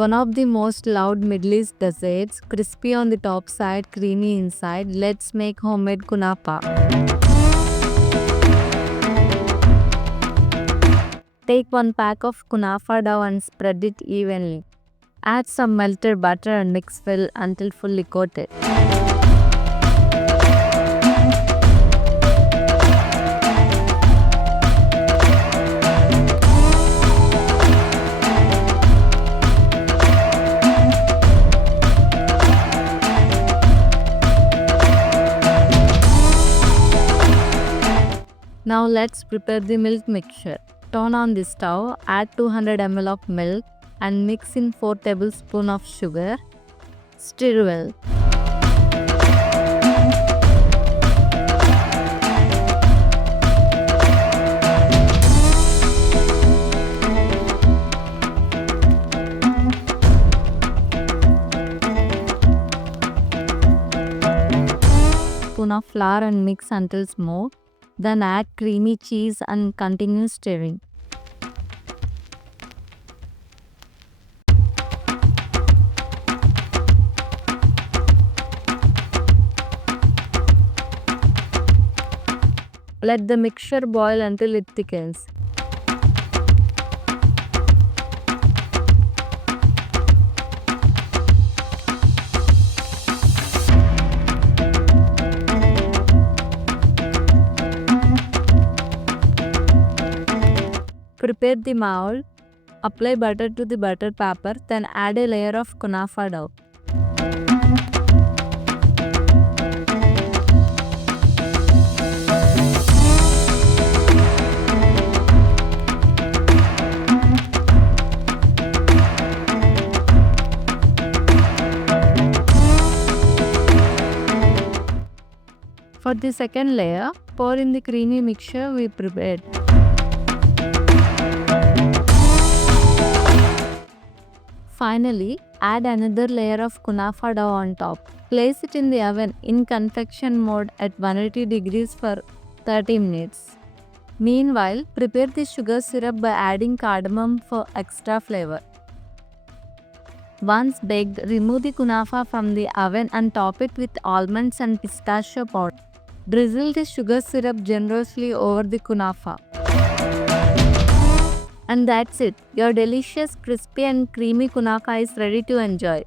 One of the most loved Middle East desserts, crispy on the top side, creamy inside. Let's make homemade kunafa. Take 1 pack of kunafa dough and spread it evenly. Add some melted butter and mix well until fully coated. Now let's prepare the milk mixture. Turn on the stove, add 200 ml of milk and mix in 4 tablespoons of sugar. Stir well. Spoon of flour and mix until smooth. Then add creamy cheese and continue stirring. Let the mixture boil until it thickens. Prepare the mold. Apply butter to the butter paper, then add a layer of kunafa dough. For the second layer, pour in the creamy mixture we prepared. Finally, add another layer of kunafa dough on top. Place it in the oven in convection mode at 180 degrees for 30 minutes. Meanwhile, prepare the sugar syrup by adding cardamom for extra flavor. Once baked, remove the kunafa from the oven and top it with almonds and pistachio powder. Drizzle the sugar syrup generously over the kunafa. And that's it. Your delicious, crispy and creamy kunafa is ready to enjoy.